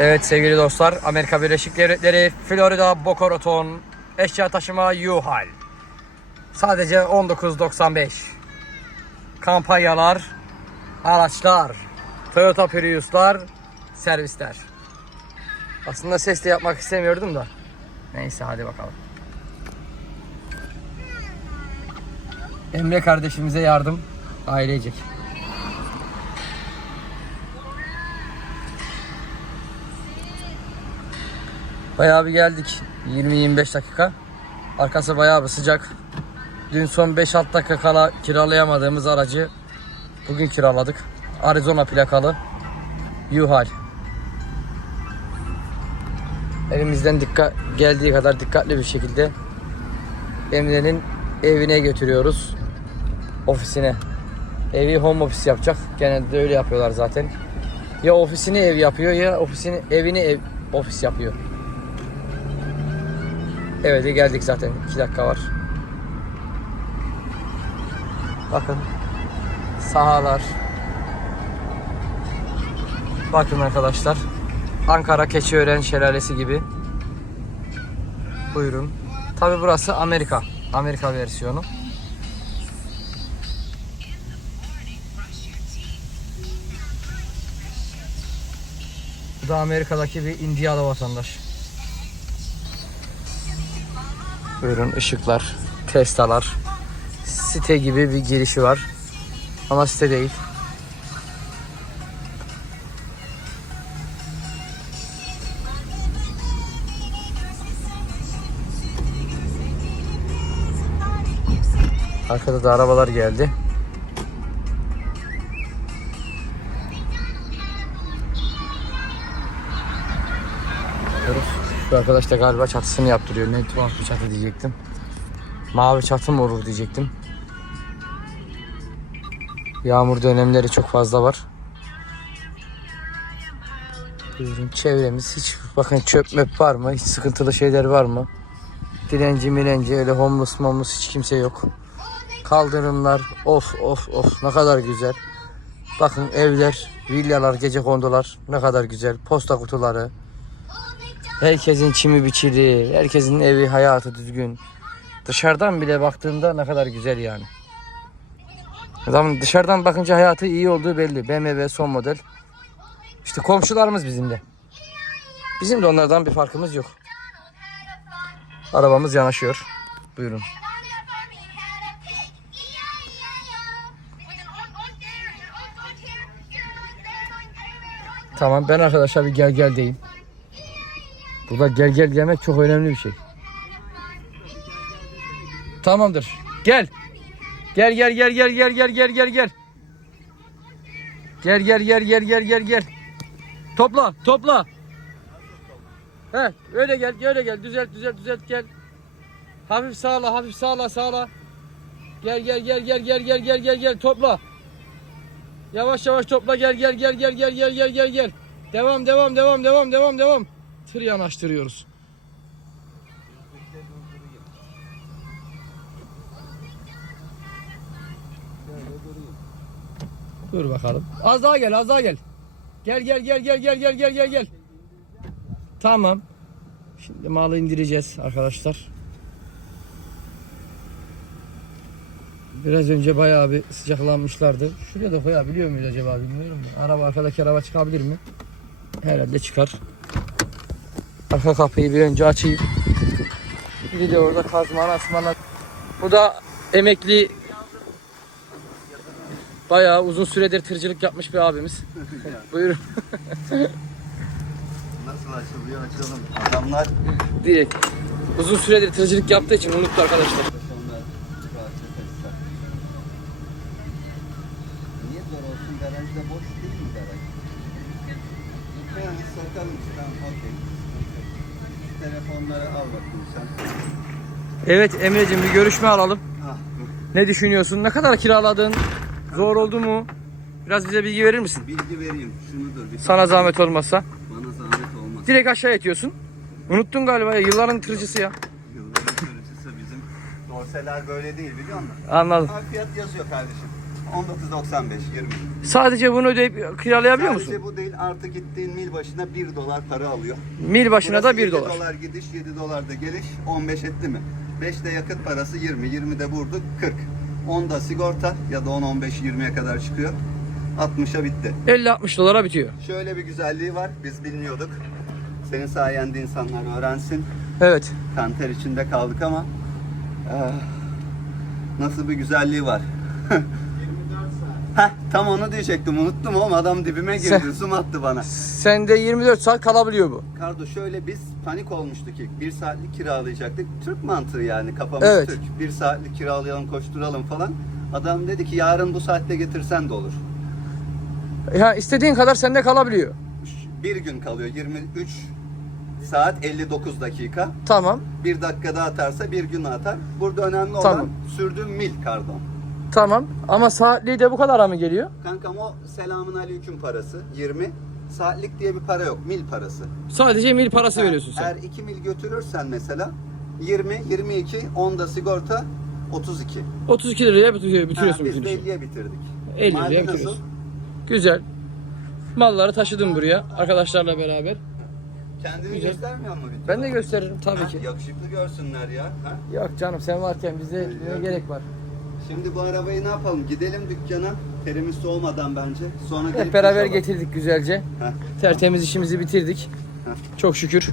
Evet sevgili dostlar, Amerika Birleşik Devletleri, Florida, Boca Raton, eşya taşıma U-Haul. Sadece 19.95. Kampanyalar, araçlar, Toyota Prius'lar, servisler. Aslında ses de yapmak istemiyordum da. Neyse hadi bakalım. Emre kardeşimize yardım ailecek. Bayağı bir geldik. 20-25 dakika. Arkası bayağı bir sıcak. Dün son 5-6 dakika kala kiralayamadığımız aracı bugün kiraladık. Arizona plakalı U-Haul. Elimizden dikkat geldiği kadar dikkatli bir şekilde Emre'nin evine götürüyoruz. Ofisine. Evi home office yapacak. Genelde öyle yapıyorlar zaten. Ya ofisini ev yapıyor ya ofisini evini ev ofis yapıyor. Evet geldik zaten. 2 dakika var. Bakın. Sahalar. Bakın arkadaşlar. Ankara Keçiören Şelalesi gibi. Buyurun. Tabi burası Amerika. Amerika versiyonu. Bu da Amerika'daki bir Indiyalı vatandaş. Buyurun ışıklar, Tesla'lar. Site gibi bir girişi var. Ama site değil. Arkada da arabalar geldi. Şu arkadaş da galiba çatısını yaptırıyor. Ne tuhaf bir çatı diyecektim. Mavi çatı mı olur diyecektim. Yağmur dönemleri çok fazla var. Buyurun çevremiz hiç bakın çöp möp var mı? Hiç sıkıntılı şeyler var mı? Dilenci milenci öyle homeless homeless hiç kimse yok. Kaldırımlar of of of ne kadar güzel. Bakın evler, villalar, gece kondular ne kadar güzel. Posta kutuları. Herkesin çimi biçili, herkesin evi, hayatı düzgün. Dışarıdan bile baktığında ne kadar güzel yani. Adamın dışarıdan bakınca hayatı iyi olduğu belli. BMW son model. İşte komşularımız bizim de. Bizim de onlardan bir farkımız yok. Arabamız yanaşıyor. Buyurun. Tamam ben arkadaşlar bir gel gel deyim. Burada gel gel demek çok önemli bir şey. Tamamdır. Gel. Gel gel gel gel gel gel gel gel gel. Gel gel gel gel gel gel gel. Topla topla. He öyle gel öyle gel düzelt düzelt düzelt gel. Hafif sağla hafif sağla sağla. Gel gel gel gel gel gel gel gel gel topla. Yavaş yavaş topla gel gel gel gel gel gel gel gel gel. Devam devam devam devam devam devam. Tır yanaştırıyoruz. Dur bakalım. Az daha gel, az daha gel. Gel gel gel gel gel gel gel gel gel. Tamam. Şimdi malı indireceğiz arkadaşlar. Biraz önce bayağı bir sıcaklanmışlardı. Şuraya da koyabiliyor muyuz acaba bilmiyorum. Araba arkadaki araba çıkabilir mi? Herhalde çıkar. Arka kapıyı bir önce açayım. Bir de orada kazmana asmana. Bu da emekli bayağı uzun süredir tırcılık yapmış bir abimiz. Buyurun. Nasıl açılıyor açalım. Adamlar Direkt. Uzun süredir tırcılık yaptığı için unuttu arkadaşlar. Telefonları al bakayım sen. Evet Emre'cim bir görüşme alalım. Ah. Ne düşünüyorsun? Ne kadar kiraladın? Zor oldu mu? Biraz bize bilgi verir misin? Bilgi vereyim. Şunudur. Bir Sana zahmet olmazsa. Bana zahmet olmaz. Direkt aşağı itiyorsun. Unuttun galiba ya. Yılların tırcısı ya. Yılların sürücüsü bizim. Dorseler böyle değil biliyor musun? Anladım. Fiyat yazıyor kardeşim. 19.95 20. Sadece bunu ödeyip kiralayabiliyor Sadece musun? bu değil artı gittiğin mil başına 1 dolar para alıyor. Mil başına da 1 7 dolar. dolar gidiş 7 dolar da geliş 15 etti mi? 5 de yakıt parası 20 20 de vurduk 40. 10 da sigorta ya da 10 15 20'ye kadar çıkıyor. 60'a bitti. 50-60 dolara bitiyor. Şöyle bir güzelliği var. Biz bilmiyorduk. Senin sayende insanlar öğrensin. Evet. Kanter içinde kaldık ama eh, nasıl bir güzelliği var. 24 saat. Heh, tam onu diyecektim. Unuttum oğlum. Adam dibime girdi. Sen- Zoom attı bana. Sende 24 saat kalabiliyor bu. Kardo şöyle biz panik olmuştuk ilk. Bir saatlik kiralayacaktık. Türk mantığı yani kafamız Evet. Türk. Bir saatlik kiralayalım koşturalım falan. Adam dedi ki yarın bu saatte getirsen de olur. Ya istediğin kadar sende kalabiliyor. Bir gün kalıyor 23 saat 59 dakika. Tamam. Bir dakikada atarsa bir gün atar. Burada önemli olan Tamam. sürdüğüm mil kardon. Tamam. Ama saatliği de bu kadara mı geliyor? Kankam o selamın aleyküm parası 20. Saatlik diye bir para yok. Mil parası. Sadece mil parası veriyorsun sen. Eğer 2 mil götürürsen mesela 20, 22, 10 da sigorta 32. 32 liraya bitiriyor- bitiriyorsun Ha, biz bütün de işi. 50'ye bitirdik. 50 Mahalle liraya nasıl? bitiriyorsun. Güzel. Malları taşıdım buraya arkadaşlarla beraber. Kendini Güzel. göstermiyor mu? videoda? Ben de gösteririm tabii Ha, ki. Yakışıklı görsünler ya. Ha? Yok canım sen varken bize ne gerek var? Şimdi bu arabayı ne yapalım? Gidelim dükkana. Terimiz soğumadan bence. Sonra Hep gelip beraber getirdik güzelce. Heh. Tertemiz işimizi bitirdik. Çok şükür.